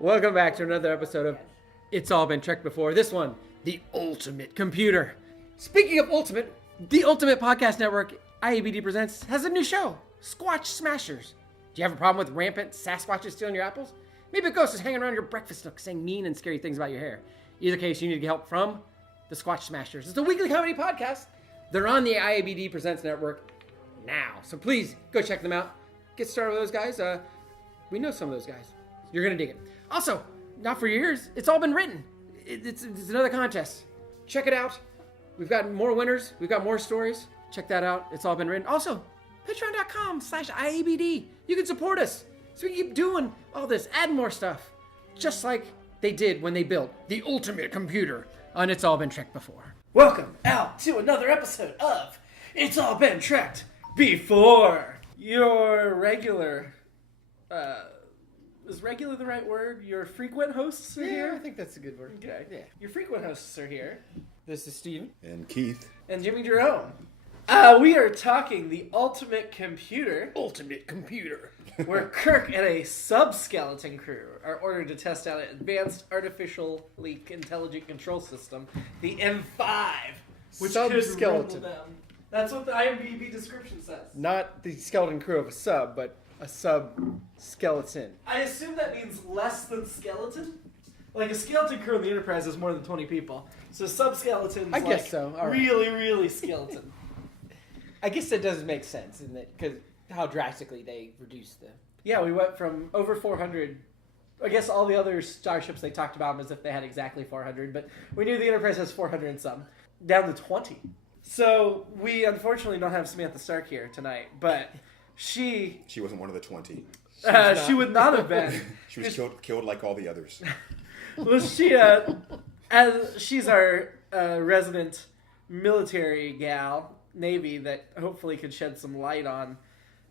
Welcome back to another episode of It's All Been Trekked Before. This one, the ultimate computer. Speaking of ultimate, the Ultimate Podcast Network, IABD Presents, has a new show, Squatch Smashers. Do you have a problem with rampant Sasquatches stealing your apples? Maybe a ghost is hanging around your breakfast nook saying mean and scary things about your hair. Either case, you need to get help from the Squatch Smashers. It's a weekly comedy podcast. They're on the IABD Presents Network now. So please, go check them out. Get started with those guys. We know some of those guys. You're going to dig it. Also, not for years, it's all been written. It's another contest. Check it out. We've got more winners. We've got more stories. Check that out. It's all been written. Also, patreon.com/IABD. You can support us so we can keep doing all this, add more stuff. Just like they did when they built the ultimate computer on It's All Been Trekked Before. Welcome out to another episode of It's All Been Trekked Before. Your regular, is regular the right word? Your frequent hosts are here? I think that's a good word. Okay. Yeah. Your frequent hosts are here. This is Steven. And Keith. And Jimmy-Jerome. We are talking the ultimate computer. Ultimate computer. Where Kirk and a sub-skeleton crew are ordered to test out an advanced artificially intelligent control system, the M5. Which Sub-skeleton. That's what the IMDb description says. Not the skeleton crew of a sub, but a sub-skeleton. I assume that means less than skeleton. Like a skeleton crew in the Enterprise is more than 20 people. So sub-skeleton's I guess so. All right. Really, really skeleton. I guess that does make sense, isn't it? Because how drastically they reduced the... Yeah, we went from over 400. I guess all the other starships they talked about them as if they had exactly 400, but we knew the Enterprise has 400 and some. Down to 20. So we unfortunately don't have Samantha Stark here tonight, but she wasn't one of the 20. she would not have been. She was killed like all the others. Well, as she's our resident military gal, Navy, that hopefully could shed some light on,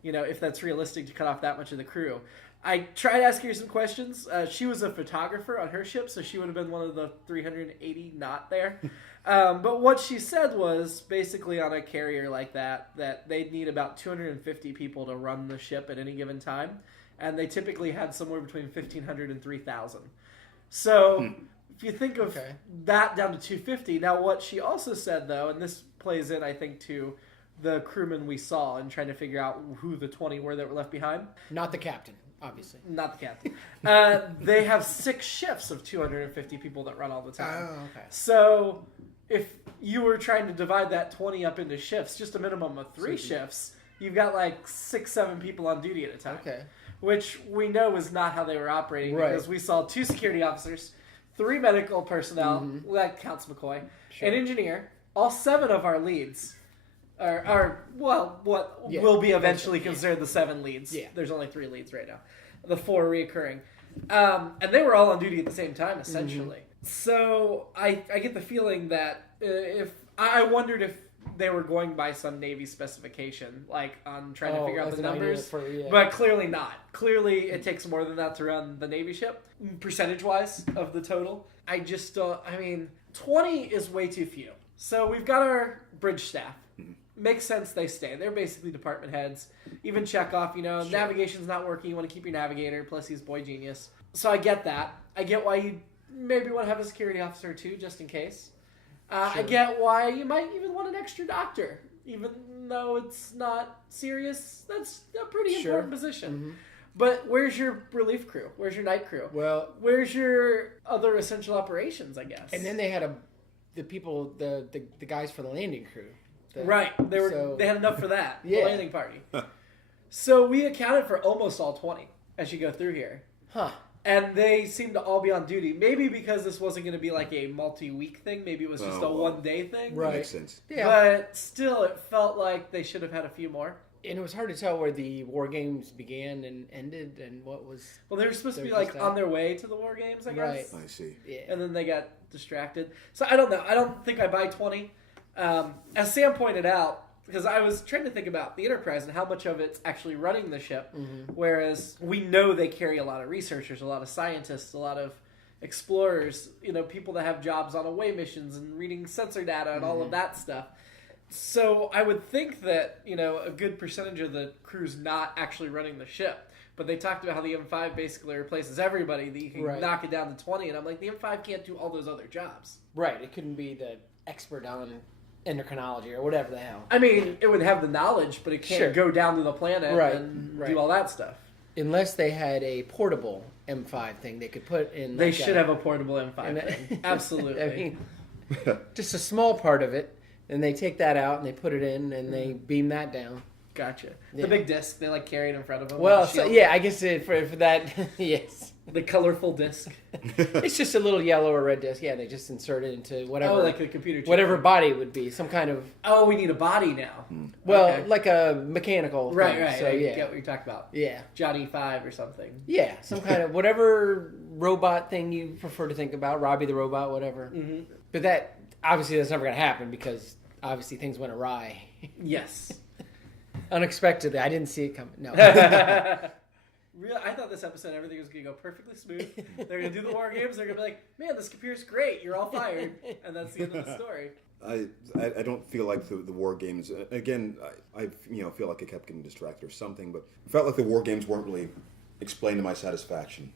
if that's realistic to cut off that much of the crew. I tried asking her some questions. She was a photographer on her ship, so she would have been one of the 380 not there. But what she said was, basically on a carrier like that they'd need about 250 people to run the ship at any given time. And they typically had somewhere between 1,500 and 3,000. So if you think of that down to 250, now what she also said, though, and this plays in, I think, to the crewmen we saw and trying to figure out who the 20 were that were left behind. Not the captain, obviously. Not the captain. They have 6 shifts of 250 people that run all the time. Oh, okay. So if you were trying to divide that 20 up into shifts, just a minimum of 3 shifts, you've got like 6-7 people on duty at a time. Okay. Which we know is not how they were operating, right, because we saw 2 security officers, 3 medical personnel, that counts McCoy, an engineer. All 7 of our leads are will be eventually considered the 7 leads. Yeah. There's only 3 leads right now. The 4 reoccurring. And they were all on duty at the same time, essentially. So I get the feeling that I wondered if they were going by some Navy specification, like on trying to figure out the numbers, but clearly not. Clearly, it takes more than that to run the Navy ship, percentage-wise of the total. I just don't. 20 is way too few. So we've got our bridge staff. Makes sense they stay. They're basically department heads. Even Chekhov, navigation's not working. You want to keep your navigator. Plus, he's boy genius. So I get that. I get why you maybe want to have a security officer too, just in case. I get why you might even want an extra doctor, even though it's not serious. That's a pretty important position. Mm-hmm. But where's your relief crew? Where's your night crew? Well, where's your other essential operations, I guess? And then they had the guys for the landing crew. Right. They had enough for that. The landing party. So we accounted for almost all 20 as you go through here. Huh. And they seem to all be on duty. Maybe because this wasn't going to be like a multi-week thing. Maybe it was just a one-day thing. Right. That makes sense. Yeah. But still, it felt like they should have had a few more. And it was hard to tell where the war games began and ended and what was... Well, they were supposed to be like on their way to the war games, I guess. Right. I see. Yeah. And then they got distracted. So I don't know. I don't think I buy 20. As Sam pointed out, because I was trying to think about the Enterprise and how much of it's actually running the ship, whereas we know they carry a lot of researchers, a lot of scientists, a lot of explorers, people that have jobs on away missions and reading sensor data and all of that stuff. So I would think that, a good percentage of the crew's not actually running the ship. But they talked about how the M5 basically replaces everybody, that you can knock it down to 20. And I'm like, the M5 can't do all those other jobs. Right. It couldn't be the expert on endocrinology or whatever the hell. I mean, it would have the knowledge, but it can't go down to the planet and do all that stuff. Unless they had a portable M5 thing they could put in. They should have a portable M5 thing. Absolutely. I mean, just a small part of it, and they take that out and they put it in and they beam that down. Gotcha. The big disc, they carry it in front of them. Well, I guess for that, yes. The colorful disc. It's just a little yellow or red disc. Yeah, they just insert it into whatever. Oh, like a computer chip. Whatever body it would be, some kind of. Oh, we need a body now. Well, like a mechanical. Right, thing. right. So, I get what you're talking about. Yeah. Johnny 5 or something. Yeah, some kind of whatever robot thing you prefer to think about, Robbie the robot, whatever. Mm-hmm. But that obviously that's never going to happen because obviously things went awry. Yes. Unexpectedly, I didn't see it coming. No. I thought this episode everything was going to go perfectly smooth. They're going to do the war games. They're going to be like, man, this computer's great. You're all fired. And that's the end of the story. I don't feel like the war games. Again, I feel like I kept getting distracted or something, but it felt like the war games weren't really explained to my satisfaction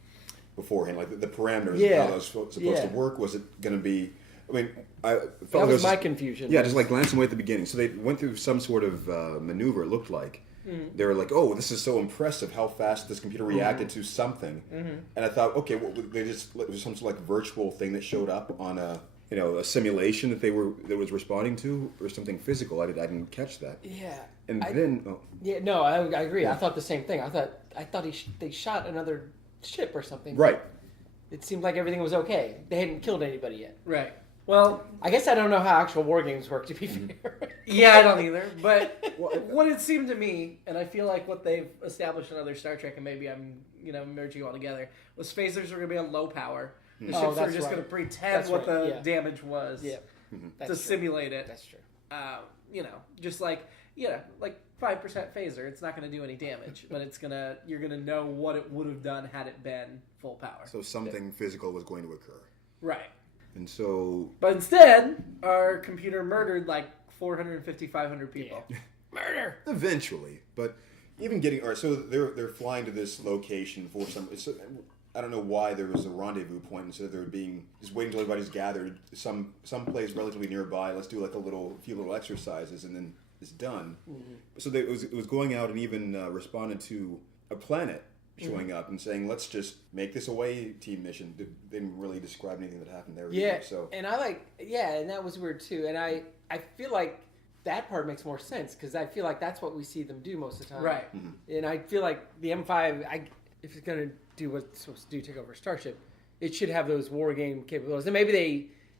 beforehand. Like the parameters of how those supposed to work. Was it going to be? I mean, I felt that like was my confusion. Yeah, just like glancing away at the beginning. So they went through some sort of maneuver. It looked like. They were like, "Oh, this is so impressive! How fast this computer reacted to something." And I thought, okay, well, it was some sort of like virtual thing that showed up on a simulation that was responding to, or something physical. I didn't catch that. Yeah. And I agree. Yeah. I thought the same thing. I thought they shot another ship or something. Right. It seemed like everything was okay. They hadn't killed anybody yet. Right. Well, I guess I don't know how actual war games work, to be fair. Yeah, I don't either. But what it seemed to me, and I feel like what they've established in other Star Trek, and maybe I'm merging all together, was phasers are going to be on low power. The ships are just going to pretend what the damage was to simulate it. That's true. Just like 5% phaser, it's not going to do any damage, but you're going to know what it would have done had it been full power. So something physical was going to occur. Right. And so... But instead, our computer murdered like 450, 500 people. Yeah. Murder! Eventually. But even getting... All right, so they're flying to this location for some... I don't know why there was a rendezvous point instead of there being... Just waiting until everybody's gathered. Some place relatively nearby. Let's do like a few little exercises and then it's done. Mm-hmm. So it was going out and even responded to a planet showing up and saying, let's just make this away team mission. They didn't really describe anything that happened there either, so. And and that was weird too. And I feel like that part makes more sense because I feel like that's what we see them do most of the time. Right. Mm-hmm. And I feel like the M5, if it's going to do what it's supposed to do, take over a starship, it should have those war game capabilities. And maybe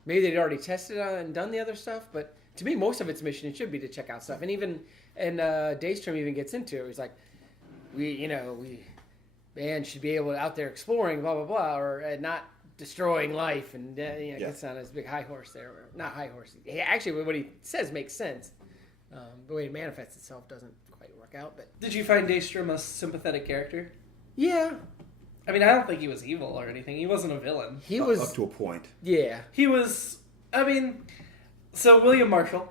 they'd already tested on and done the other stuff, but to me, most of its mission, it should be to check out stuff. And Daystrom even gets into it. He's like, man should be able to out there exploring, blah, blah, blah, or not destroying life. And gets on his big high horse there. Or not high horse. Actually, what he says makes sense. The way it manifests itself doesn't quite work out. But did you find Daystrom a sympathetic character? Yeah. I mean, I don't think he was evil or anything. He wasn't a villain. He was... Up to a point. Yeah. He was... I mean... So, William Marshall,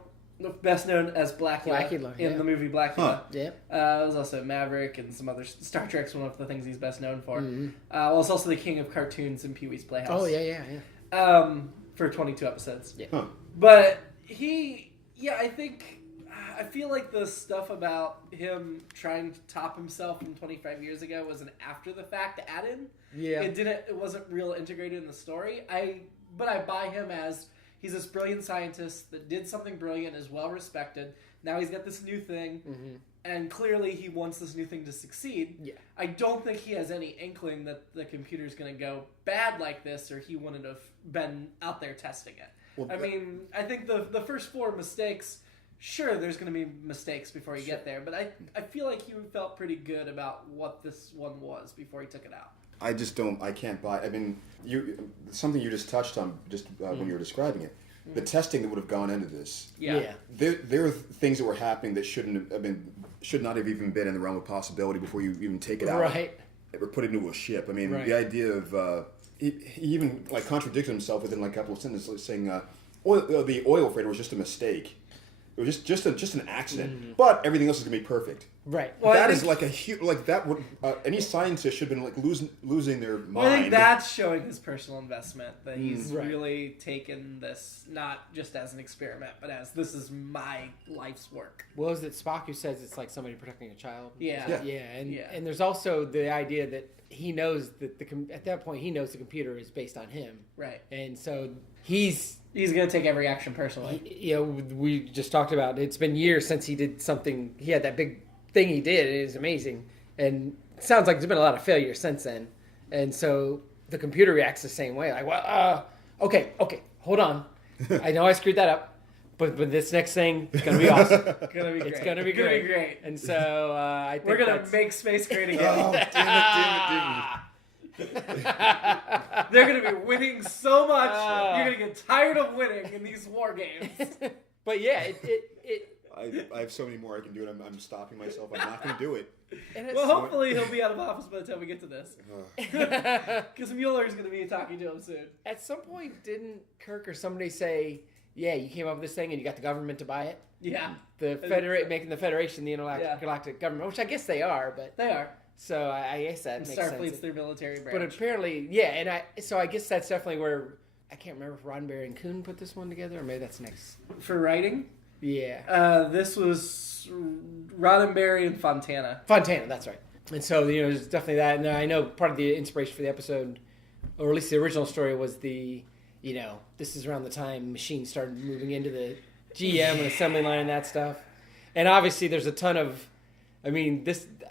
best known as Blackula in the movie Blackula. Huh. Yeah. Was also Maverick and some other... Star Trek's one of the things he's best known for. Mm-hmm. Was also the king of cartoons in Pee-wee's Playhouse. Oh, yeah. For 22 episodes. Yeah. Huh. But he... Yeah, I feel like the stuff about him trying to top himself from 25 years ago was an after-the-fact add-in. Yeah. It wasn't real integrated in the story. But I buy him as... He's this brilliant scientist that did something brilliant, is well respected. Now he's got this new thing, and clearly he wants this new thing to succeed. Yeah. I don't think he has any inkling that the computer's going to go bad like this, or he wouldn't have been out there testing it. Well, I think the first 4 mistakes, sure, there's going to be mistakes before you get there, but I feel like he felt pretty good about what this one was before he took it out. I just don't. I can't buy. I mean, something you just touched on when you were describing it. The testing that would have gone into this. Yeah. There are things that were happening that should not have even been in the realm of possibility before you even take it out. Right. Or put it into a ship. I mean, the idea of he even contradicted himself within a couple of sentences, saying, the oil freighter was just a mistake. It was just an accident, but everything else is gonna be perfect. Right. Well, That is like a huge, like that would any scientist should have been like losing their mind. Well, I think that's showing his personal investment, that he's Right. really taken this not just as an experiment, but as this is my life's work. Well, is it Spock who says it's like somebody protecting a child? Yeah. And there's also the idea that he knows that at that point he knows the computer is based on him, Right. and so he's going to take every action personally. we just talked about it's been years since he did something. He had that big thing he did. It is amazing, and it sounds like there's been a lot of failure since then. And so the computer reacts the same way. Like, well, okay, hold on. I know I screwed that up, but this next thing is gonna be awesome. It's gonna be great. It's gonna be great. And so I think we're gonna make space great again. Oh, damn it. They're gonna be winning so much. You're gonna get tired of winning in these war games. But yeah, I have so many more I can do, and I'm stopping myself. I'm not going to do it. Well, hopefully he'll be out of office by the time we get to this. Because Mueller's going to be talking to him soon. At some point, didn't Kirk or somebody say, yeah, you came up with this thing and you got the government to buy it? Yeah. Making the Federation the intergalactic government, which I guess they are, but... They are. So I guess that makes sense. Starfleet's their military branch. But apparently, yeah, and I guess that's definitely where... I can't remember if Roddenberry and Kuhn put this one together, or maybe that's next. For writing? Yeah. This was Roddenberry and Fontana. That's right. And so, there's definitely that. And I know part of the inspiration for the episode, or at least the original story, was this is around the time machines started moving into the GM and assembly line and that stuff. And obviously there's a ton of, a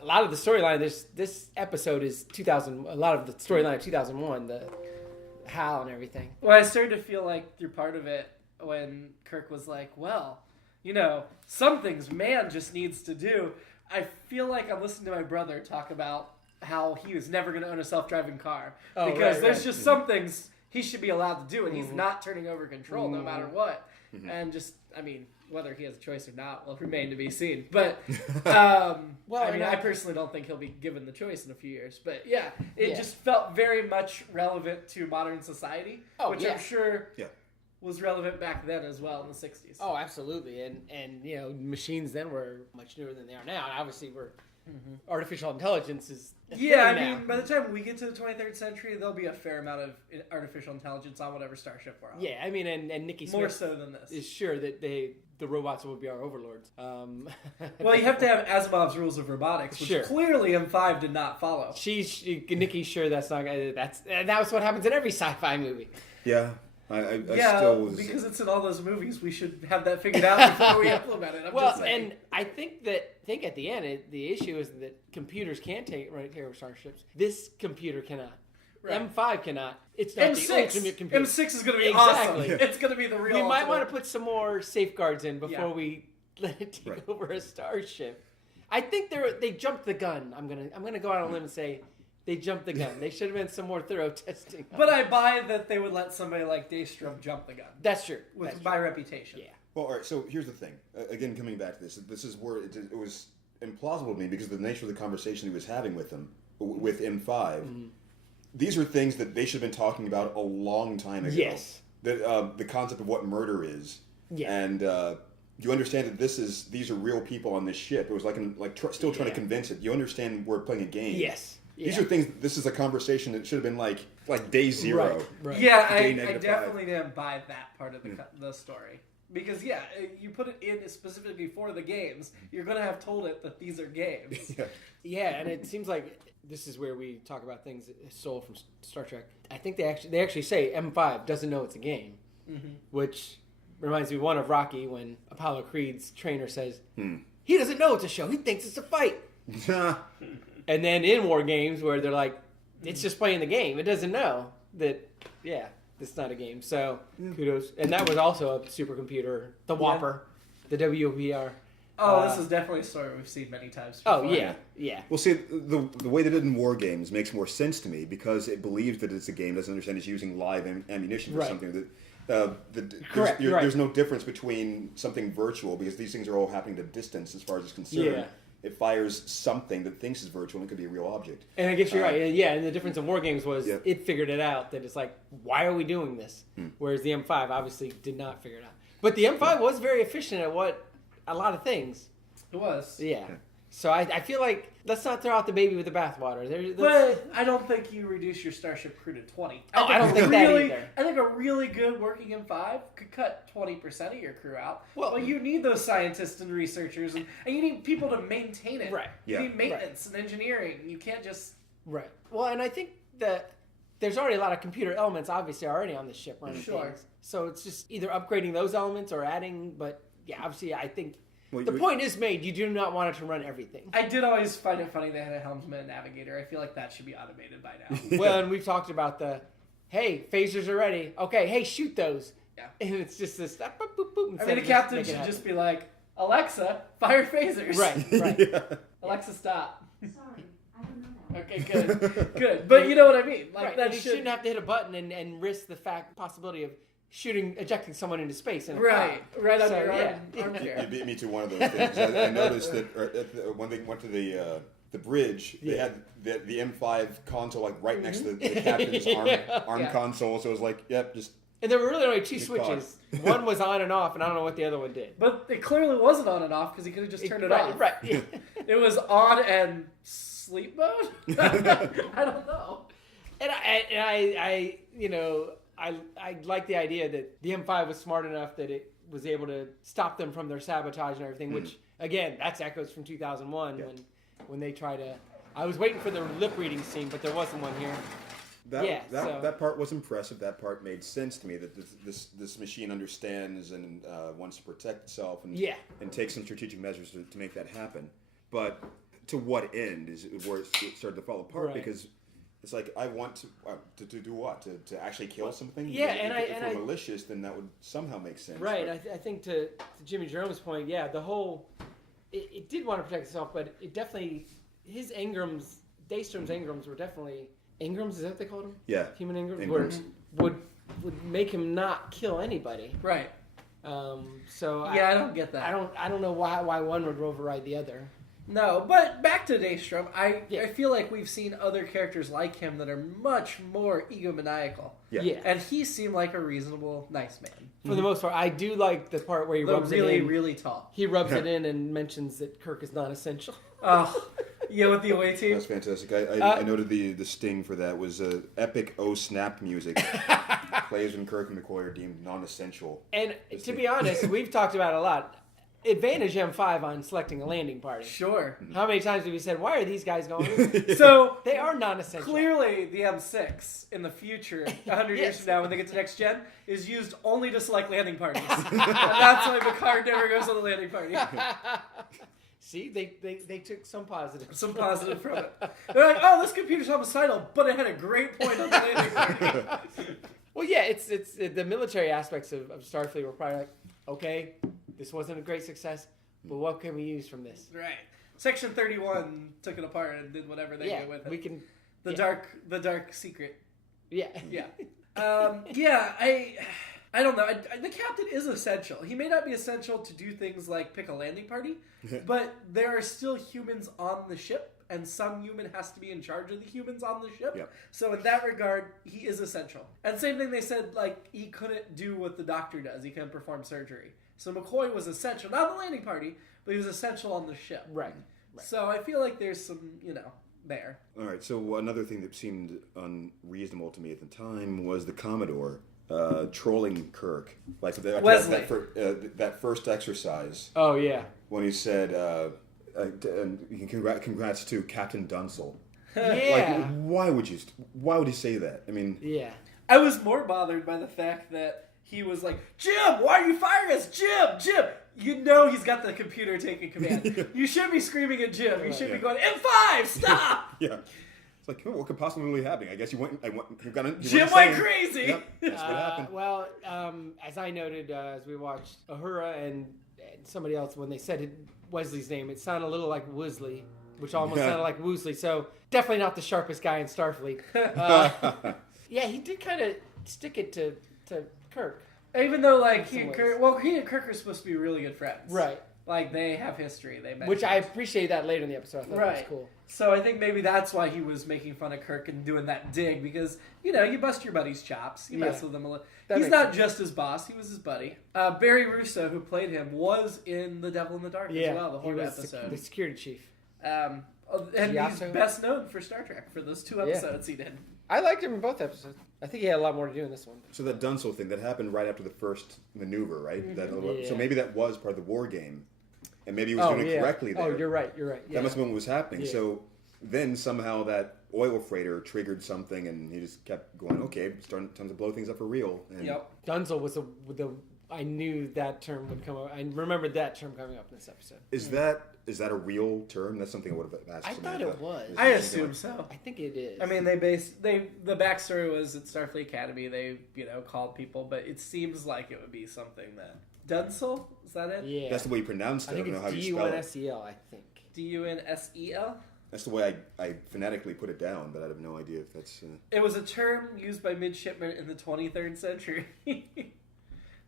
lot of the storyline, this episode is 2000, a lot of the storyline of 2001, the HAL and everything. Well, I started to feel like through part of it, when Kirk was like, well, some things man just needs to do. I feel like I'm listening to my brother talk about how he was never going to own a self-driving car. Because there's just some things he should be allowed to do, and he's not turning over control no matter what. And just, whether he has a choice or not will remain to be seen. But, I personally don't think he'll be given the choice in a few years. But, yeah, it just felt very much relevant to modern society, which I'm sure... Yeah. Was relevant back then as well in the 60s. Oh, absolutely. And machines then were much newer than they are now. And obviously artificial intelligence is by the time we get to the 23rd century, there'll be a fair amount of artificial intelligence on whatever starship we're on. Yeah, and Nikki Smith more so than this is sure that the robots will be our overlords. Well, you have to have Asimov's rules of robotics, which clearly M5 did not follow. Nikki's sure that's not that was what happens in every sci-fi movie. Yeah. I still was... because it's in all those movies, we should have that figured out before we implement it. And I think at the end, the issue is that computers can take right here with starships. This computer cannot. Right. M5 cannot. It's not M6, the ultimate computer. M6 is going to be awesome. It's going to be the real. We might want to put some more safeguards in before we let it take over a starship. I think they jumped the gun. I'm gonna go out on a limb and say. They jumped the gun. They should have been some more thorough testing. But I buy that they would let somebody like Daystrom jump the gun. That's true. With my reputation. Yeah. Well, all right, so here's the thing. Again, coming back to this is where it was implausible to me because of the nature of the conversation he was having with them, with M5. Mm-hmm. These are things that they should have been talking about a long time ago. Yes. The concept of what murder is. Yeah. And you understand that these are real people on this ship. It was still trying to convince it. You understand we're playing a game. Yes. Yeah. These are things. This is a conversation that should have been like day zero. Right. Yeah, I definitely didn't buy that part of the story because you put it in specifically for the games. You're gonna have told it that these are games. Yeah, and it seems like this is where we talk about things that stole from Star Trek. I think they actually say M5 doesn't know it's a game, which reminds me of Rocky when Apollo Creed's trainer says he doesn't know it's a show. He thinks it's a fight. And then in war games where they're like, it's just playing the game. It doesn't know that, it's not a game. So, kudos. And that was also a supercomputer, the Whopper, the WOPR. Oh, this is definitely a story we've seen many times before. Oh, yeah. Well, see, the way they did it in war games makes more sense to me because it believes that it's a game, doesn't understand it's using live ammunition for something that... There's no difference between something virtual because these things are all happening at a distance as far as it's concerned. Yeah. It fires something that thinks is virtual and it could be a real object. And I guess you're right. Yeah, and the difference in war games was it figured it out that it's like, why are we doing this? Whereas the M5 obviously did not figure it out. But the M5 was very efficient at what a lot of things. It was. Yeah. So I feel like let's not throw out the baby with the bathwater. But I don't think you reduce your starship crew to 20. I don't think that either. I think a really good working M5 could cut 20% of your crew out. Well, you need those scientists and researchers, and you need people to maintain it. Right. You need maintenance and engineering. You can't just... Right. Well, and I think that there's already a lot of computer elements, obviously, already on the ship running things. So it's just either upgrading those elements or adding, but yeah, obviously, I think... The point is made. You do not want it to run everything. I did always find it funny they had a helmsman and navigator. I feel like that should be automated by now. Well, and we've talked about hey, phasers are ready. Okay, hey, shoot those. Yeah. And it's just this... Boop, boop, boop, I mean, the captain should just be like, Alexa, fire phasers. Right. Yeah. Alexa, stop. Sorry, I don't know that. Okay, good. But you know what I mean. Like that shouldn't have to hit a button and risk the possibility of ejecting someone into space. In a right on your armchair. You beat me to one of those things. I noticed that when they went to the bridge, they had the M5 console like right next to the captain's arm console. So it was like, just. And there were really only two switches. One was on and off, and I don't know what the other one did. But it clearly wasn't on and off because he could have just turned it off. Right. It was on and sleep mode. I don't know. And I like the idea that the M5 was smart enough that it was able to stop them from their sabotage and everything, which, again, that's echoes from 2001 when they try to... I was waiting for the lip-reading scene, but there wasn't one here. That part was impressive. That part made sense to me, that this machine understands and wants to protect itself and take some strategic measures to make that happen. But to what end is where it started to fall apart, because... It's like, I want to do what? To actually kill something? Yeah, if we're malicious, then that would somehow make sense. Right, I think to Jimmy-Jerome's point, the whole... It did want to protect itself, but it definitely... His Engrams, Daystrom's Engrams were definitely... Engrams, is that what they called them? Yeah. Human Engrams? Would make him not kill anybody. Right. So... I don't get that. I don't know why one would override the other. No, but back to Daystrom, I feel like we've seen other characters like him that are much more egomaniacal. Yeah. And he seemed like a reasonable, nice man. For the most part. I do like the part where he rubs it in. Really, really tall. He rubs it in and mentions that Kirk is non-essential. Oh, with the away team? That's fantastic. I noted the sting for that was epic snap music. Plays when Kirk and McCoy are deemed non-essential. And to be honest, we've talked about it a lot. Advantage M5 on selecting a landing party. Sure. How many times have we said, why are these guys going? So they are non-essential. Clearly, the M6 in the future, 100 years from now, when they get to next gen, is used only to select landing parties. And that's why Picard never goes on the landing party. See, they took some positive. Some positive from it. They're like, oh, this computer's homicidal, but it had a great point on the landing party. Well, yeah, it's the military aspects of Starfleet were probably like, okay, this wasn't a great success, but what can we use from this? Right. Section 31 took it apart and did whatever they did with it. We can... The dark secret. Yeah. Yeah. I don't know. The captain is essential. He may not be essential to do things like pick a landing party, but there are still humans on the ship, and some human has to be in charge of the humans on the ship. Yep. So in that regard, he is essential. And same thing they said, like, he couldn't do what the doctor does. He couldn't perform surgery. So McCoy was essential, not on the landing party, but he was essential on the ship. Right. So I feel like there's some, there. All right, so another thing that seemed unreasonable to me at the time was the Commodore trolling Kirk. Like Wesley. That first exercise. Oh, yeah. When he said, congrats to Captain Dunsel. Yeah. Like, why would he say that? I mean... Yeah. I was more bothered by the fact that he was like, Jim, why are you firing us? Jim! You know he's got the computer taking command. You should be screaming at Jim. You should be going, M5, stop! Yeah. It's like, what could possibly be happening? I guess Jim went crazy! Yep, that's what happened. Well, as I noted, as we watched Uhura and somebody else, when they said Wesley's name, it sounded a little like Woosley, which almost sounded like Woosley, so definitely not the sharpest guy in Starfleet. Yeah, he did kind of stick it to Kirk. Even though, like, he and Kirk are supposed to be really good friends. Right. Like, they have history. They mentioned. Which I appreciate that later in the episode. I thought that was Right. cool. So I think maybe that's why he was making fun of Kirk and doing that dig, because, you bust your buddy's chops. You mess with him a little. He's not just his boss. He was his buddy. Barry Russo, who played him, was in The Devil in the Dark as well, the Horde episode. The security chief. And he's best known for Star Trek, for those 2 episodes he did. I liked him in both episodes. I think he had a lot more to do in this one. So that Dunsel thing, that happened right after the first maneuver, right? So maybe that was part of the war game. And maybe he was doing it correctly there. Oh, you're right. Yeah. That must have been what was happening. Yeah. So then somehow that oil freighter triggered something, and he just kept going, okay, starting time to blow things up for real. And Dunzel was I knew that term would come up. I remembered that term coming up in this episode. Is that a real term? That's something I would have asked. I thought it was. I assume so. I think it is. I mean, the backstory was at Starfleet Academy. They, called people, but it seems like it would be something that Dunsel, is that it? Yeah. That's the way you pronounce it. I don't know how you spell it. D-U-N-S-E-L, I think. D-U-N-S-E-L? That's the way I phonetically put it down, but I have no idea if that's... It was a term used by midshipmen in the 23rd century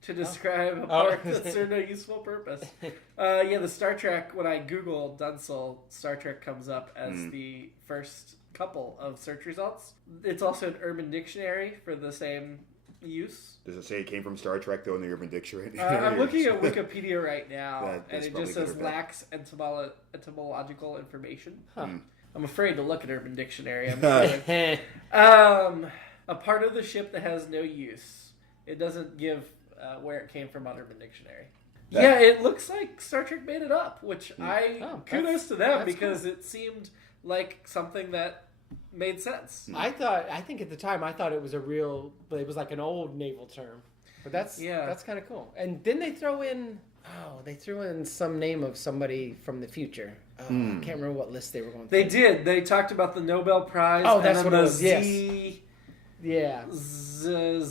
to describe a part that served no useful purpose. The Star Trek, when I Google Dunsel, Star Trek comes up as the first couple of search results. It's also an Urban Dictionary for the same use. Does it say it came from Star Trek, though, in the Urban Dictionary? I'm looking at Wikipedia right now, and it just says good lacks etymological information. Huh. I'm afraid to look at Urban Dictionary. I'm afraid. A part of the ship that has no use. It doesn't give where it came from on Urban Dictionary. It looks like Star Trek made it up, which kudos to them, because it seemed like something that made sense. I think at the time I thought it was but it was like an old naval term. But that's kind of cool. And then they threw in some name of somebody from the future. I can't remember what list they were going through. They did. They talked about the Nobel Prize. Oh, that's what it was. Z. Yeah. Zatara,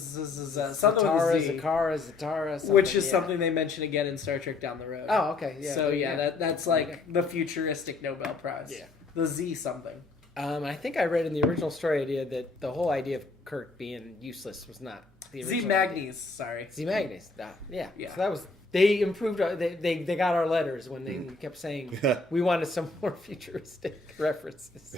which is something they mention again in Star Trek Down the Road. Oh, okay. Yeah. So that's like the futuristic Nobel Prize. Yeah. The Z something. I think I read in the original story idea that the whole idea of Kirk being useless was not the original. Z Magnes, sorry. Z Magnes. Yeah. So that was... They improved. They got our letters when they kept saying we wanted some more futuristic references.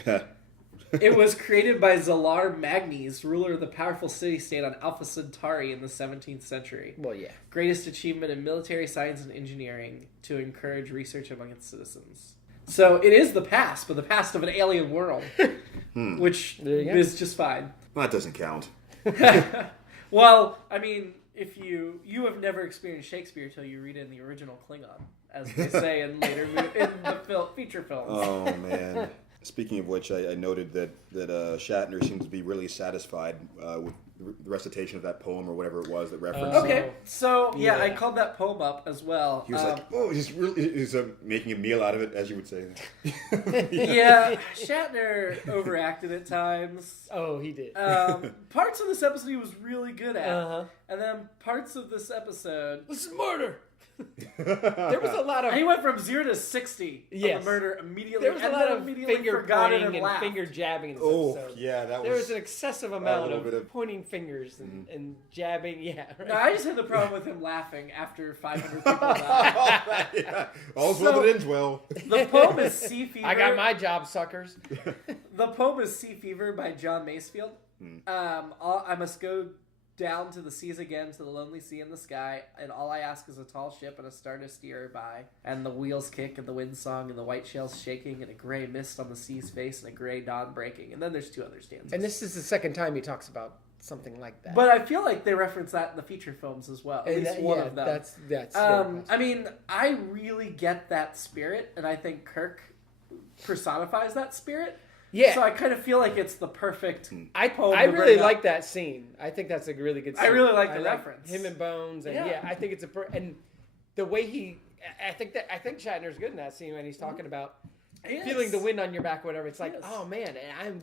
It was created by Zalar Magnes, ruler of the powerful city-state on Alpha Centauri in the 17th century. Well, yeah. Greatest achievement in military science and engineering to encourage research among its citizens. So it is the past, but the past of an alien world, which is just fine. Well, that doesn't count. Well, I mean, if you have never experienced Shakespeare till you read it in the original Klingon, as they say in later in the feature films. Oh man. Speaking of which, I noted that Shatner seems to be really satisfied with the recitation of that poem or whatever it was that referenced. Okay, so I called that poem up as well. He was he's making a meal out of it, as you would say. Yeah, Shatner overacted at times. Oh, he did. Parts of this episode he was really good at, and then parts of this episode, this is murder. There was a lot of... He went from 0 to 60 on the murder immediately. There was a lot of finger pointing and finger jabbing in this episode. Yeah, there was an excessive amount of pointing fingers and jabbing. Yeah, right. No, I just had the problem with him laughing after 500 people died. All's well that ends well. The poem is Sea Fever. I got my job, suckers. The poem is Sea Fever by John Masefield. I must go down to the seas again, to the lonely sea in the sky, and all I ask is a tall ship and a star to steer by, and the wheels kick and the wind song and the white shells shaking and a gray mist on the sea's face and a gray dawn breaking. And then there's 2 other stanzas. And this is the second time he talks about something like that. But I feel like they reference that in the feature films as well. At least one of them. That's I mean, I really get that spirit, and I think Kirk personifies that spirit. Yeah. So I kind of feel like it's the perfect poem. I really like that scene. I think that's a really good scene. I really like the reference. Him and Bones, and I think it's and the way I think Shatner's good in that scene when he's talking about feeling the wind on your back, or whatever. It's like, oh man, and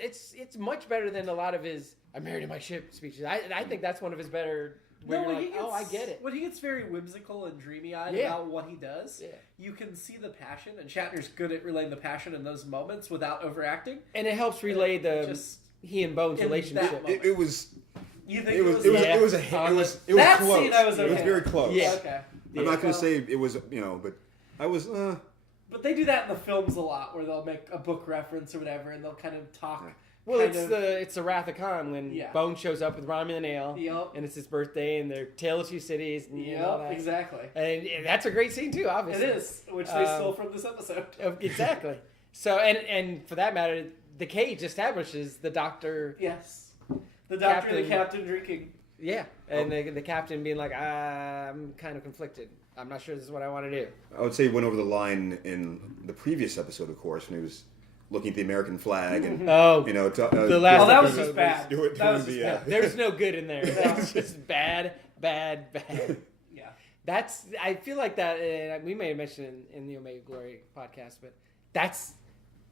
it's much better than a lot of his "I'm married to my ship" speeches. I think that's one of his better. I get it. When he gets very whimsical and dreamy-eyed about what he does, you can see the passion, and Shatner's good at relaying the passion in those moments without overacting. And it helps relay he and Bones' relationship. It was. You think it was close. Scene I was It was very close. Yeah. Okay. I'm not going to say it was, but I was. But they do that in the films a lot, where they'll make a book reference or whatever, and they'll kind of talk. Yeah. Well, it's the Wrath of Khan when Bone shows up with Rami the Nail, and it's his birthday, and they're Tale of Two Cities, and all that. Exactly. And that's a great scene too, obviously. It is, which they stole from this episode. Exactly. So, and for that matter, the cage establishes the Doctor. Yes. The Doctor and the Captain drinking. Yeah, and the Captain being like, I'm kind of conflicted. I'm not sure this is what I want to do. I would say he went over the line in the previous episode, of course, when he was looking at the American flag and the last. That was just bad. Bad. There's no good in there. It's just bad. Yeah. I feel like that. We may have mentioned in the Omega Glory podcast, but that's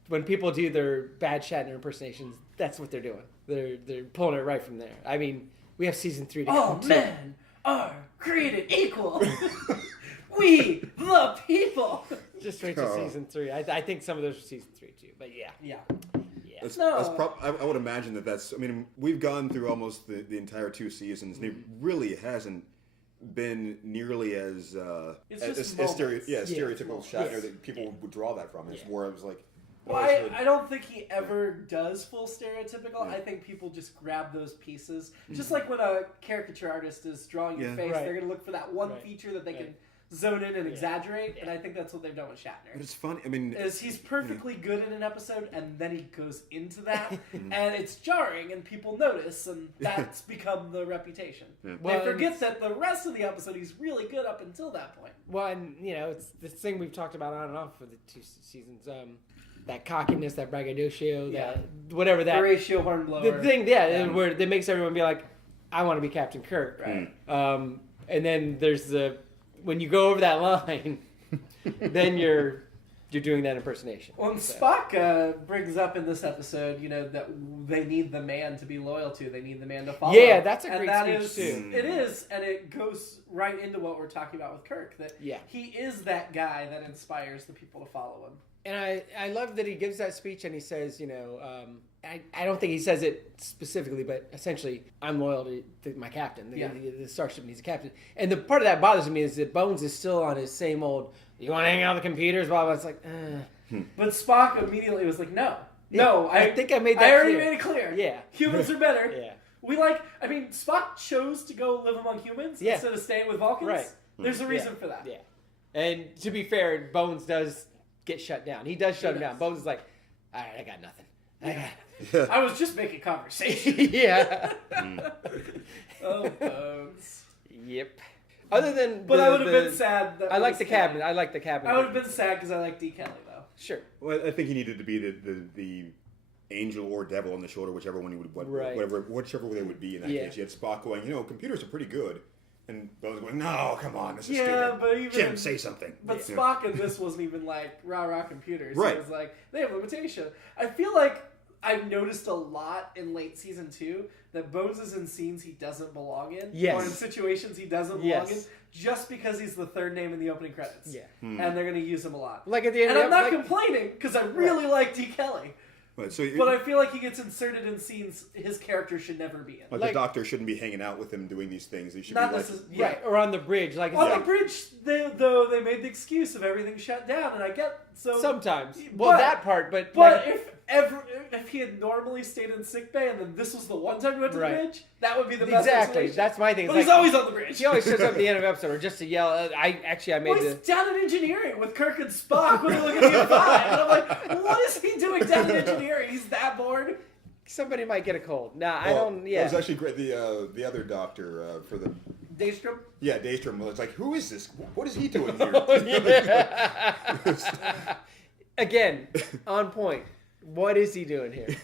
when people do their bad Shatner impersonations. That's what they're doing. They're pulling it right from there. I mean, we have season 3 to all men are created equal. We the people. Just wait till season 3. I think some of those are season 3 too. But yeah. I would imagine that's. I mean, we've gone through almost the entire 2 seasons, and it really hasn't been nearly as stereotypical Shatner that people would draw that from. It's where I was like. Well, I don't think he ever does full stereotypical. I think people just grab those pieces. Just like when a caricature artist is drawing your face, they're going to look for that one feature that they can zone in and exaggerate, and I think that's what they've done with Shatner. But it's funny. I mean, he's perfectly good in an episode, and then he goes into that, and it's jarring, and people notice, and that's become the reputation. Yeah. Well, they forget that the rest of the episode he's really good up until that point. Well, and it's this thing we've talked about on and off for the 2 seasons. That cockiness, that braggadocio, that whatever that Horatio Hornblower. The thing, where that makes everyone be like, I want to be Captain Kirk. Right. And then there's when you go over that line, then you're doing that impersonation. Well, and Spock brings up in this episode, that they need the man to be loyal to. They need the man to follow. Yeah, that's a great speech too. It is, and it goes right into what we're talking about with Kirk. That he is that guy that inspires the people to follow him. And I love that he gives that speech and he says, I don't think he says it specifically, but essentially, I'm loyal to my captain. The starship needs a captain. And the part of that bothers me is that Bones is still on his same old, you want to hang out with the computers? Blah, blah. It's like, But Spock immediately was like, no. I think I made that I already made it clear. Yeah. Humans are better. Yeah. Spock chose to go live among humans instead of staying with Vulcans. Right. There's a reason for that. Yeah. And to be fair, Bones does get shut down. He does shut him down. Bones is like, all right, I got nothing. I was just making conversation. Yeah. Oh, Bones. Yep. Other than, I would have been sad. I like the cabin. I like the cabin. I would have been sad because I like D. Kelly though. Sure. Well, I think he needed to be the angel or devil on the shoulder, whichever one he would, whichever way they would be in that case. You had Spock going, computers are pretty good. And Bones going, no, come on, this is stupid. But even Jim, say something. But Spock in this wasn't even like rah computers. Right. It was like they have limitation. I feel like I've noticed a lot in late season 2 that Bones is in scenes he doesn't belong in, or in situations he doesn't belong in, just because he's the third name in the opening credits. Yeah. And they're going to use him a lot. Like at the end, and I'm not complaining because I really like D. Kelly. Right, but I feel like he gets inserted in scenes his character should never be in. Like the Doctor shouldn't be hanging out with him doing these things. He should not be right, or on the bridge. Like on the bridge, they made the excuse of everything shut down, and I get sometimes. Well, that part, but if he had normally stayed in sickbay and then this was the one time he went to the bridge, that would be the best. Exactly, that's my thing. But he's always on the bridge. He always shows up at the end of the episode, or just to yell. He's down in engineering with Kirk and Spock when they look at the M5, and I'm like, what is he doing down in engineering? He's that bored. Somebody might get a cold. I don't. Yeah, that was actually great. The other doctor for the Daystrom. Yeah, Daystrom was like, who is this? What is he doing here? Again, on point. What is he doing here?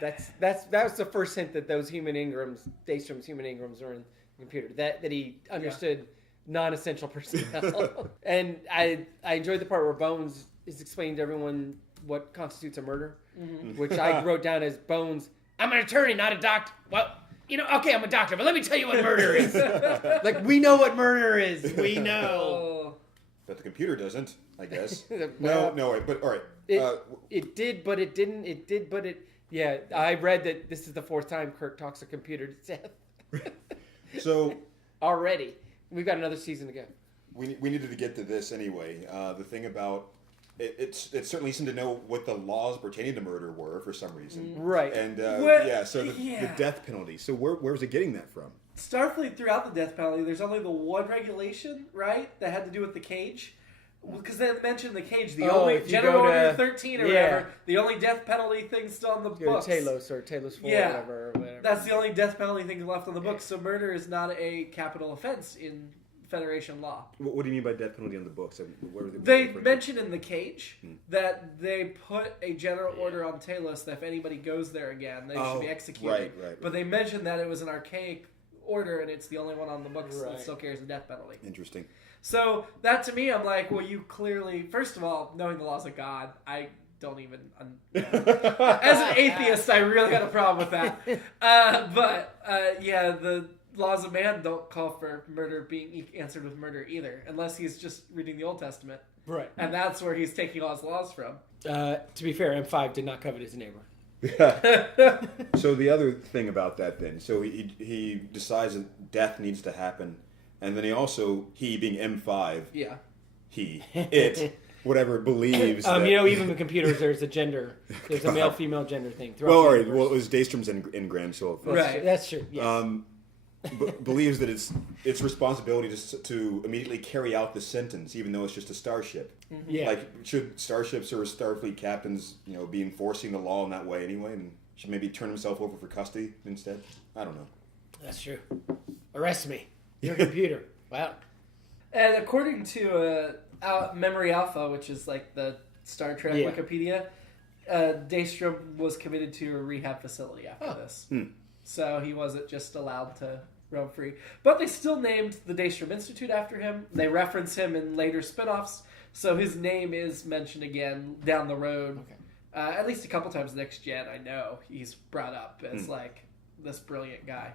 That was the first hint that those human Ingrams, Daystrom's human Ingrams, are in the computer. That he understood non-essential personnel. And I enjoyed the part where Bones is explaining to everyone what constitutes a murder, which I wrote down as Bones. I'm an attorney, not a doctor. Well, okay, I'm a doctor, but let me tell you what murder is. Like, we know what murder is. We know. But the computer doesn't, I guess. Well, no, but all right. It did, but it didn't. It did, but it... Yeah, I read that this is the 4th time Kirk talks a computer to death. So... Already. We've got another season to go. we needed to get to this anyway. The thing about it certainly seemed to know what the laws pertaining to murder were for some reason. Right. And the death penalty. So where was it getting that from? Starfleet, throughout the death penalty, there's only the one regulation, right, that had to do with the cage. Because they mentioned the cage, the only General Order 13 or whatever, the only death penalty thing still on the books. Talos or Talos 4 or whatever. That's the only death penalty thing left on the books. So murder is not a capital offense in Federation law. What do you mean by death penalty on the books? They mentioned in the cage that they put a general order on Talos that if anybody goes there again, they should be executed. Right. But they mentioned that it was an archaic order and it's the only one on the books that still carries the death penalty. Interesting. So that to me, I'm like, well, you clearly, first of all, knowing the laws of God, I don't even, as an atheist, I really got a problem with that. The laws of man don't call for murder being answered with murder either, unless he's just reading the Old Testament. Right. And that's where he's taking all his laws from. To be fair, M5 did not covet his neighbor. So the other thing about that then, so he decides that death needs to happen, and then he being M5, whatever, believes that... even with computers, there's a male-female gender thing. It was Daystrom's engram, so... Right. That's true, yes. Believes that it's responsibility to immediately carry out the sentence, even though it's just a starship. Mm-hmm. Yeah. Like, should starships or Starfleet captains, be enforcing the law in that way anyway, and should maybe turn himself over for custody instead? I don't know. That's true. Arrest me. Your computer. Wow. And according to Memory Alpha, which is like the Star Trek Wikipedia, Daystrom was committed to a rehab facility after this. So he wasn't just allowed to roam free. But they still named the Daystrom Institute after him. They reference him in later spin-offs. So his name is mentioned again down the road. Okay. At least a couple times next gen, I know. He's brought up as like this brilliant guy.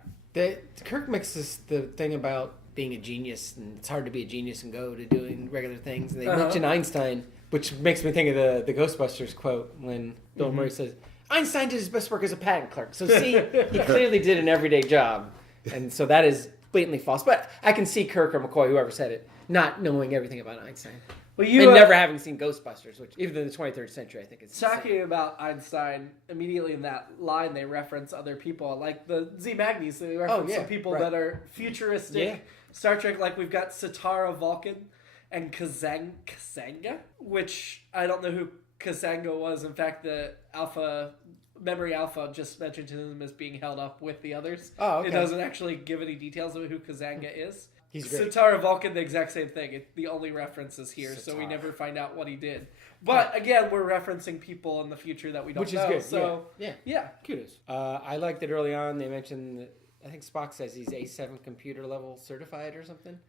Kirk mixes the thing about being a genius, and it's hard to be a genius and go to doing regular things. And they mention Einstein, which makes me think of the Ghostbusters quote when Bill Murray says, Einstein did his best work as a patent clerk. So see, he clearly did an everyday job. And so that is blatantly false. But I can see Kirk or McCoy, whoever said it, not knowing everything about Einstein. Well, and never having seen Ghostbusters, which even in the 23rd century, I think it's talking about Einstein. Immediately in that line, they reference other people, like the Z Magnies. They reference some people that are futuristic Star Trek. Like we've got Satara Vulcan and Kazanga, which I don't know who Kazanga was. In fact, the Memory Alpha just mentioned him as being held up with the others. Oh, okay. It doesn't actually give any details of who Kazanga is. He's great. Satara Vulcan, the exact same thing. The only reference is here, so we never find out what he did. But again, we're referencing people in the future that we don't know. Which is good. So yeah. Kudos. I liked that early on. They mentioned that I think Spock says he's A7 computer level certified or something.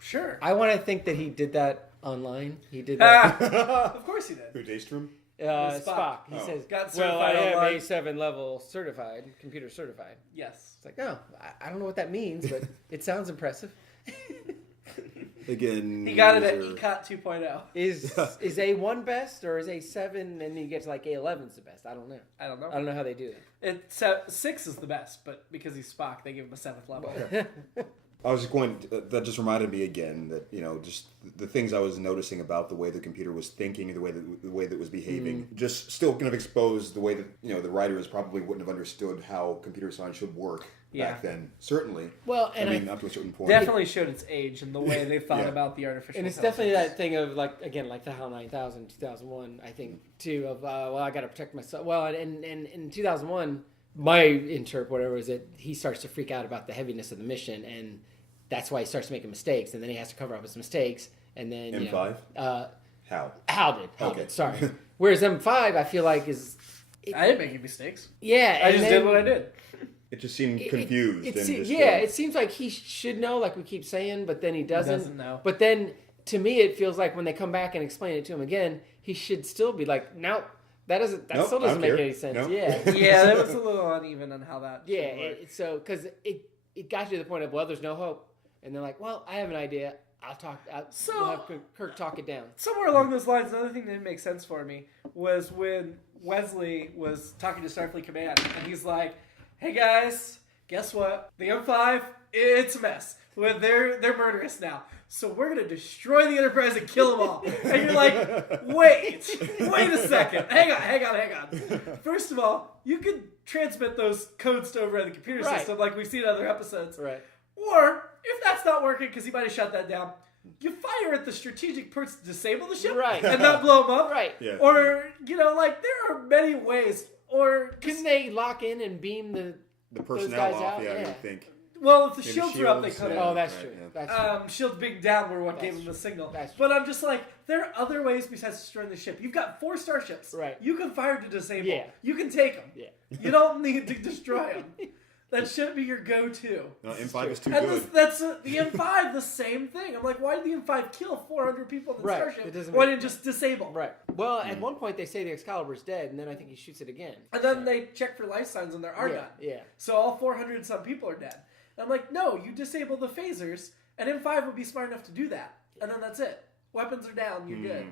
Sure. I want to think that he did that online. He did that. Of course he did. Who, Daystrom? Spock. He says, got certified online. I am A7 level certified, computer certified. Yes. It's like, no, I don't know what that means, but it sounds impressive. Again, he got it at ECOT 2.0. Is A1 best, or is A7 and then you get to like A11's the best? I don't know. I don't know how they do it. 6 is the best, but because he's Spock, they give him a 7th level. I was going. That just reminded me again that just the things I was noticing about the way the computer was thinking, the way that it was behaving, just still kind of exposed the way that the writers probably wouldn't have understood how computer science should work back then. Certainly. Well, and I mean, up to a certain point, definitely showed its age and the way they thought about the artificial. And it's definitely that thing of like the HAL 9000, 2001. I think too of I got to protect myself. Well, and in 2001. My interp, whatever, is that he starts to freak out about the heaviness of the mission, and that's why he starts making mistakes, and then he has to cover up his mistakes, and then M5? Hal did. Sorry. Whereas M5, I feel like is... I didn't make any mistakes. Yeah. I just did what I did. It just seemed confused. It seems like he should know, like we keep saying, but then he doesn't. He doesn't know. But then, to me, it feels like when they come back and explain it to him again, he should still be like, no. That still doesn't make any sense. No. Yeah, that was a little uneven on how that. So because it got you to the point of there's no hope, and they're like, well, I have an idea. We'll have Kirk talk it down. Somewhere along those lines, another thing that didn't make sense for me was when Wesley was talking to Starfleet Command, and he's like, "Hey guys, guess what? The M5, it's a mess. Well, they're murderous now. So we're going to destroy the Enterprise and kill them all. And you're like, wait a second. Hang on. First of all, you can transmit those codes to over the computer system like we've seen in other episodes. Right. Or, if that's not working, because he might have shut that down, you fire at the strategic parts to disable the ship and not blow them up. Right. Yeah. Or, there are many ways. Or couldn't they lock in and beam the personnel guys off? out? Yeah, I would think. Well, if the Maybe shields were up, they shields, could have. yeah. Oh, that's Right, true. yeah. That's true. Shields being down were what gave them the signal. But I'm just like, there are other ways besides destroying the ship. You've got 4 starships. Right. You can fire to disable. Yeah. You can take them. Yeah. You don't need to destroy them. That shouldn't be your go-to. No, M5 is too And good. that's the M5, the same thing. I'm like, why did the M5 kill 400 people in the Right. starship? It doesn't Why make- didn't just disable? Right. Well, at one point they say the Excalibur's dead, and then I think he shoots it again. And then they check for life signs and there are none. Yeah. So all 400 some people are dead. And I'm like, no, you disable the phasers, and M5 would be smart enough to do that. And then that's it. Weapons are down, you're good.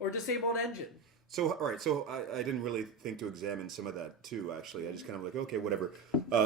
Or disable an engine. So, all right, so I didn't really think to examine some of that, too, actually. I just kind of like, okay, whatever.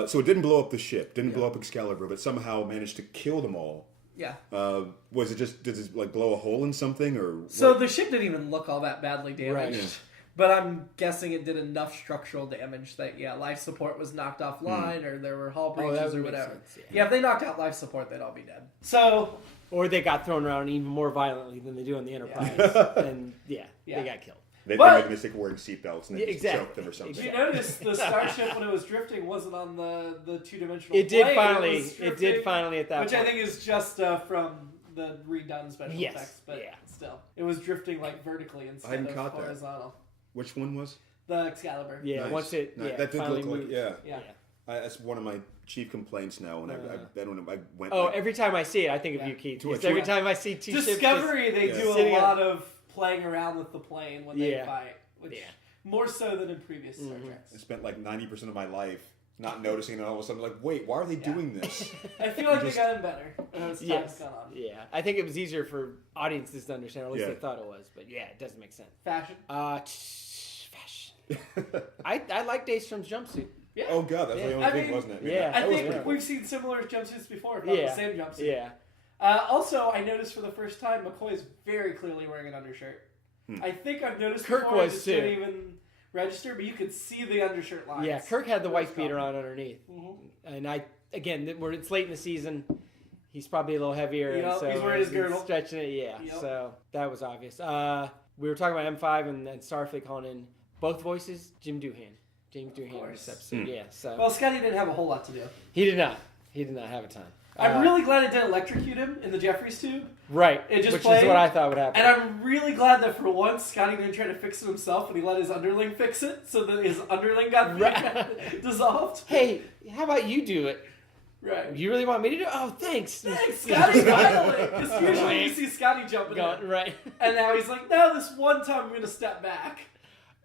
So it didn't blow up the ship, didn't blow up Excalibur, but somehow managed to kill them all. Yeah. Was it just, did it, like, blow a hole in something, or... So what? the ship didn't even look all that badly damaged. Right. Yeah. But I'm guessing it did enough structural damage that, life support was knocked offline, or there were hull that breaches would or make whatever. sense, Yeah, if they knocked out life support, they'd all be dead. So... Or they got thrown around even more violently than they do on the Enterprise. And, they got killed. They But- made the mistake of wearing seatbelts and they just choked them or something. Did you notice the starship when it was drifting wasn't on the two-dimensional It did plane? finally. was It did drifting, finally at that which point. I think is just from the redone special Yes, effects, but yeah. still. It was drifting like vertically instead hadn't of caught that. horizontal. Which one was? The Excalibur. Yeah, Nice. once it Nice. That did finally look like- moved. yeah. that's one of my chief complaints now. When I went. Oh, like, every time I see it, I think of you, Keith. Just every time I see two ships. Discovery, they do a sitting lot of playing around with the plane when they Yeah. fight, which more so than in previous Star Treks. I spent like 90% of my life not noticing, and all of a sudden, like, wait, why are they doing this? I feel like they got him better as time's gone on. Yeah, I think it was easier for audiences to understand, or at least Yeah. they thought it was. But yeah, it doesn't make sense. Fashion. Fashion. I like Daystrom's jumpsuit. Yeah. Oh god, that's the only thing, mean, wasn't it? yeah. I that was think pretty cool. we've seen similar jumpsuits before, if not the same jumpsuit. Yeah. Also, I noticed for the first time, McCoy is very clearly wearing an undershirt. I think I've noticed Kirk before, I was just too. didn't even register, but you could see the undershirt lines. Yeah, Kirk had the white beater on underneath. Mm-hmm. And it's late in the season. He's probably a little heavier. Yep, and so he's wearing his girdle. Stretching it, yeah. Yep. So that was obvious. We were talking about M5 and Starfleet calling in both voices, James Doohan in this episode. Yeah, so. Well, Scotty didn't have a whole lot to do. He did not. He did not have a time. I'm really glad it didn't electrocute him in the Jeffries tube. Right. It just which played, is what I thought would happen. And I'm really glad that for once, Scotty didn't try to fix it himself and he let his underling fix it so that his underling got dissolved. Hey, how about you do it? Right. You really want me to do it? Oh, thanks. Thanks, Scotty, finally! Because usually you see Scotty jumping in. Right. And now he's like, no, this one time I'm going to step back.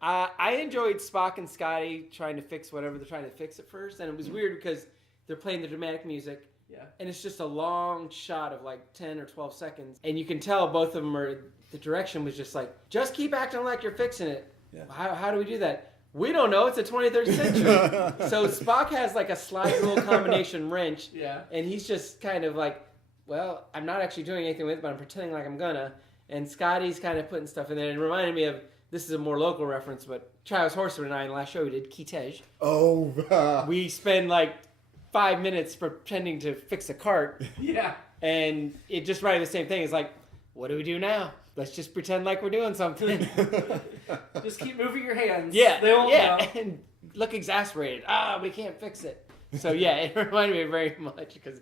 I enjoyed Spock and Scotty trying to fix whatever they're trying to fix at first. And it was weird because they're playing the dramatic music. Yeah. And it's just a long shot of like 10 or 12 seconds. And you can tell both of them are, the direction was just like, just keep acting like you're fixing it. Yeah. How do we do that? We don't know. It's the 23rd century. So Spock has like a slide rule combination wrench. Yeah. And he's just kind of like, well, I'm not actually doing anything with it, but I'm pretending like I'm gonna. And Scotty's kind of putting stuff in there. And it reminded me of, this is a more local reference, but Travis Horseman and I in the last show we did, Kitej. Oh, We spend like 5 minutes pretending to fix a cart. Yeah. And it just right the same thing. It's like, what do we do now? Let's just pretend like we're doing something. Just keep moving your hands. Yeah. They won't know. And look exasperated. We can't fix it. So yeah, it reminded me very much because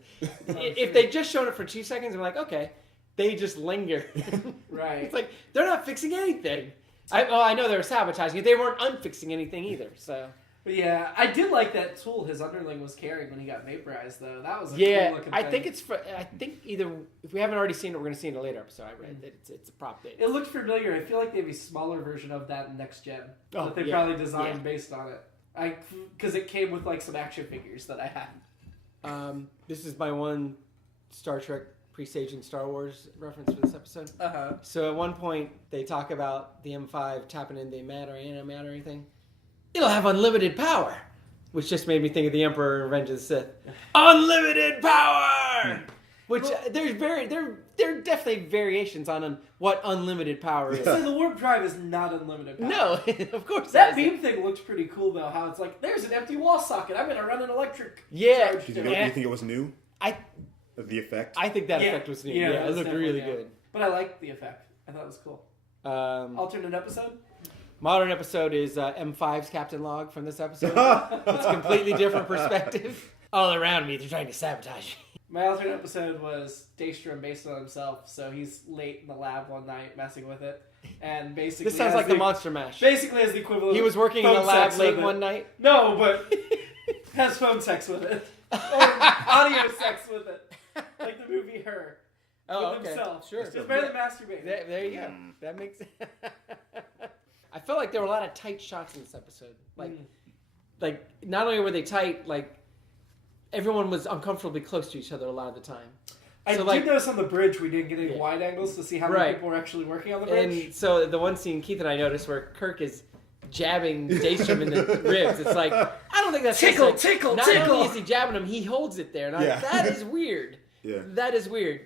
if they just showed it for 2 seconds, I'm like, okay. They just linger. Right. It's like, they're not fixing anything. I know they were sabotaging it. They weren't unfixing anything either. So But yeah, I did like that tool his underling was carrying when he got vaporized, though. That was a cool looking I thing. think either if we haven't already seen it, we're going to see it in a later episode. I read that it's a prop that It looked familiar. I feel like they have a smaller version of that in Next Gen that they yeah. probably designed Yeah. based on it. Because it came with like some action figures that I had. This is my one Star Trek presaging Star Wars reference for this episode. So at one point they talk about the M5 tapping into antimatter thing. It'll have unlimited power. which just made me think of the Emperor in Revenge of the Sith. Unlimited power! Which there are definitely variations on what unlimited power is. So the warp drive is not unlimited power. No, of course that beam thing looked pretty cool though. How it's like, there's an empty wall socket. I'm gonna run an electric. Yeah. charge Did to you, it. you think it was new? The effect? I think that effect was new. Yeah, that it was looked definitely really new. good. But I liked the effect. I thought it was cool. Alternate episode? Modern episode is M5's Captain Log from this episode. It's a completely different perspective. All around me, they're trying to sabotage me. My alternate episode was Daystrom based on himself, so he's late in the lab one night messing with it, and basically This sounds like the Monster Mash. Basically, as the equivalent. He was working in the lab late one night. No, but has phone sex with it, or audio sex with it, like the movie Her. With himself. Sure. It's better than masturbating. There you go. That makes. I felt like there were a lot of tight shots in this episode. Like not only were they tight, like everyone was uncomfortably close to each other a lot of the time. I did notice on the bridge we didn't get any wide angles to see how many people were actually working on the bridge. And so the one scene Keith and I noticed where Kirk is jabbing Daystrom in the ribs. It's like, I don't think that's tickle. Not only is he jabbing him, he holds it there. And that is weird. Yeah. That is weird.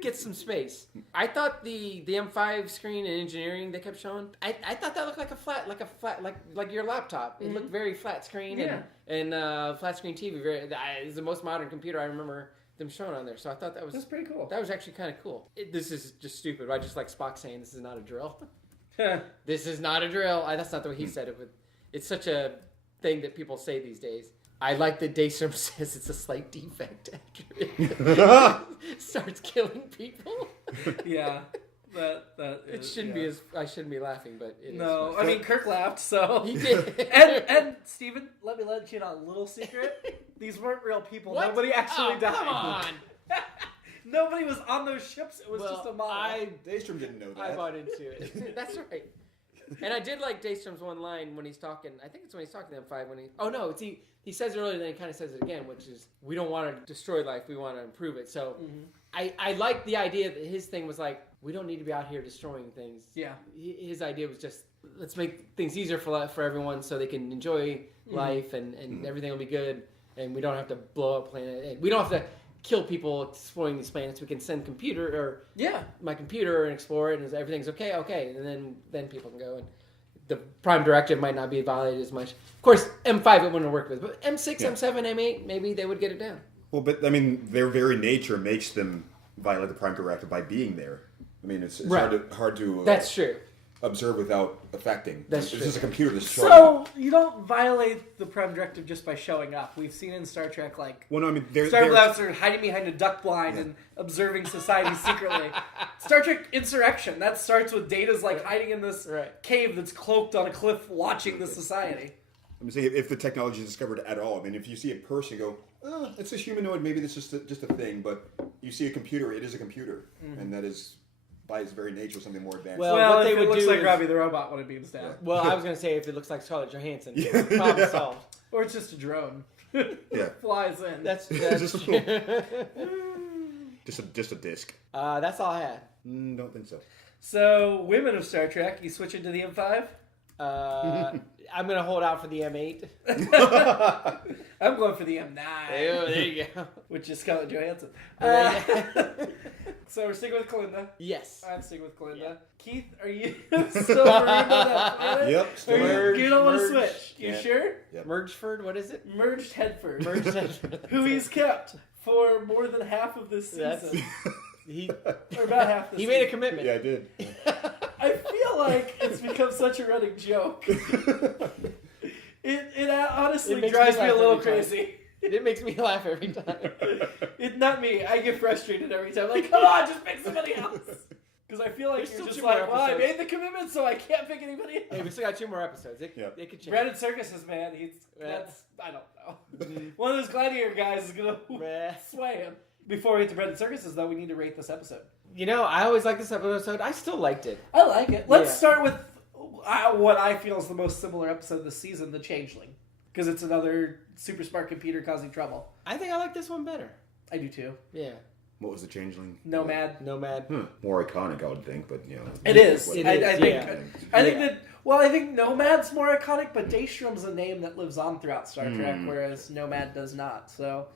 Get some space. I thought the M5 screen and engineering they kept showing. I thought that looked like a flat like your laptop. It looked very flat screen and flat screen TV. It's the most modern computer I remember them showing on there. So I thought that's pretty cool. That was actually kind of cool. This is just stupid. I just like Spock saying this is not a drill. This is not a drill. That's not the way he said it. But it's such a thing that people say these days. I like that Daystrom says it's a slight defect after it starts killing people. Yeah, that it shouldn't be as I shouldn't be laughing, but it no. is. I mean, Kirk laughed, so he did. and Steven, let me let you in on a little secret. These weren't real people. What? Nobody actually died. Come on. Nobody was on those ships. It was just a model. Daystrom didn't know that. I bought into it. That's right. And I did like Daystrom's one line when he's talking. I think it's when he's talking to M5 when he. Oh no, it's he says it earlier, then he kind of says it again, which is we don't want to destroy life, we want to improve it. So I like the idea that his thing was like we don't need to be out here destroying things. Yeah. His idea was just let's make things easier for everyone so they can enjoy life and everything will be good and we don't have to blow up planet. We don't have to kill people exploring these planets. We can send my computer and explore it and everything's okay, and then people can go and the Prime Directive might not be violated as much. Of course, M5 it wouldn't have worked with, but M6, M7, M8 maybe they would get it down. Well, but I mean, their very nature makes them violate the Prime Directive by being there. I mean, it's hard to That's true. observe without affecting. That's true. It's just a computer that's showing So you don't violate the Prime Directive just by showing up. We've seen in Star Trek Well, no, I mean, they're hiding behind a duck blind and observing society secretly. Star Trek Insurrection, that starts with Data's hiding in this cave that's cloaked on a cliff watching the society. I'm saying if the technology is discovered at all. I mean, if you see a person go, oh, it's a humanoid, maybe this is just a thing, but you see a computer, it is a computer, and that is by its very nature something more advanced. Well, what they would looks like Robbie the Robot when it beams down. Well, I was going to say if it looks like Scarlett Johansson, problem solved. Or it's just a drone. Yeah. Flies in. That's just a disc. that's all I had. Don't think so. So, women of Star Trek, you switching to the M5? I'm going to hold out for the M8. I'm going for the M9. There you go. Which is Scarlett Johansson. So we're sticking with Kalinda. Yes. I'm sticking with Kalinda. Yeah. Keith, are you still married on that planet? Yep. Still you don't want to switch. You sure? Yep. Mergeford, what is it? Merged Headford. Merged Headford. Who he's kept for more than half of this season. Or about half this He season. made a commitment. Yeah, I did. I feel like it's become such a running joke. It honestly drives me a little crazy. It makes me laugh every time. Not me. I get frustrated every time. Like, come on, just pick somebody else. Because I feel like you're just like, well, I made the commitment, so I can't pick anybody else. Hey, we still got 2 more episodes. It could change. Brandon Circus's man, I don't know. One of those gladiator guys is going to sway him. Before we get to Brandon Circus's, though, we need to rate this episode. You know, I always like this episode. I still liked it. I like it. Let's start with what I feel is the most similar episode this season, The Changeling. Because it's another super smart computer causing trouble. I think I like this one better. I do too. Yeah. What was the changeling? Nomad. More iconic, I would think, but It is. It I is, think. yeah. I think that. Well, I think Nomad's more iconic, but Daystrom's a name that lives on throughout Star Trek, whereas Nomad does not. So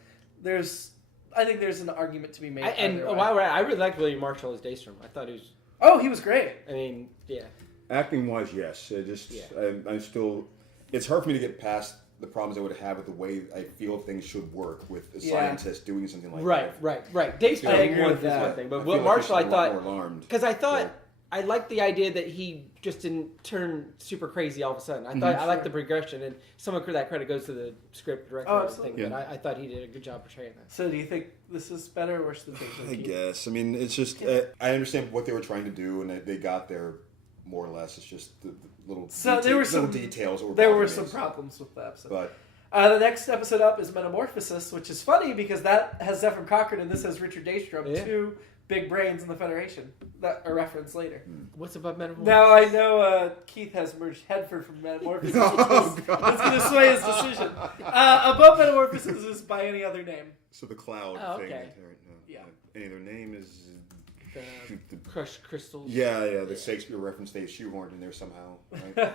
I think there's an argument to be made. And while we're at, I really liked William Marshall as Daystrom. I thought he was. Oh, he was great. I mean, yeah. Acting wise, yes. I'm still. It's hard for me to get past the problems I would have with the way I feel things should work with a scientist doing something like that. Right. Daystrom, I agree with is that. one thing, but Will Marshall, I thought, because I thought I liked the idea that he just didn't turn super crazy all of a sudden. I thought I liked the progression, and some of that credit goes to the script director. Oh, and absolutely. everything, but I thought he did a good job portraying that. So, do you think this is better or worse than Daystrom? I guess. I mean, it's just I understand what they were trying to do, and they got there more or less. It's just the little there were some details. There were some problems with the episode. But the next episode up is Metamorphosis, which is funny because that has Zephyr Cochrane and this has Richard Daystrom, two big brains in the Federation that are referenced later. What's above Metamorphosis? Now I know Keith has merged Headford from Metamorphosis. It's going to sway his decision. Above Metamorphosis is by any other name. So the cloud thing. Okay. Yeah. Any other name is. The crushed crystals. Yeah, the Shakespeare reference they shoehorned in there somehow. Right?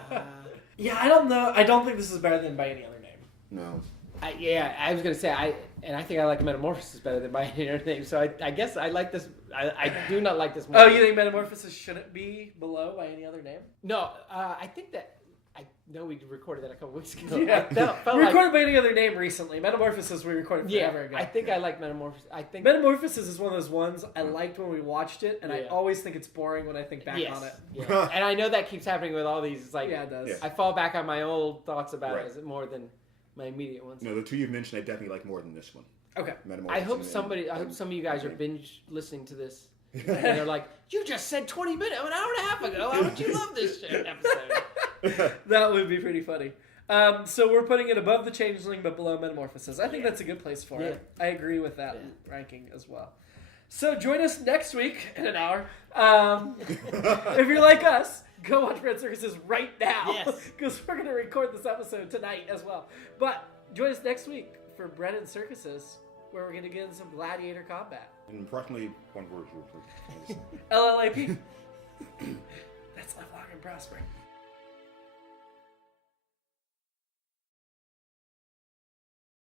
Yeah, I don't know. I don't think this is better than by any other name. No. I was gonna say I think I like Metamorphosis better than by any other name. So I guess I like this. I do not like this more. Oh, you think Metamorphosis shouldn't be below by any other name? No, I think that. I know we recorded that a couple weeks ago. Yeah. Felt We recorded by any other name recently. Metamorphosis we recorded forever ago. I think I like Metamorphosis. I think Metamorphosis is one of those ones I liked when we watched it, and I always think it's boring when I think back on it. Yeah. And I know that keeps happening with all these. It's like it does. I fall back on my old thoughts about it as more than my immediate ones. No, the two you've mentioned I definitely like more than this one. Okay. I hope some of you guys are binge listening to this. And they're like, you just said 20 minutes, an hour and a half ago. How would you love this episode? That would be pretty funny. So we're putting it above the Changeling, but below Metamorphosis. I think that's a good place for it. I agree with that ranking as well. So join us next week in an hour. If you're like us, go watch Red Circuses right now. Because we're going to record this episode tonight as well. But join us next week for Bread and Circuses, where we're going to get into some gladiator combat. In approximately one word, please. LLAP. That's live long and prosper.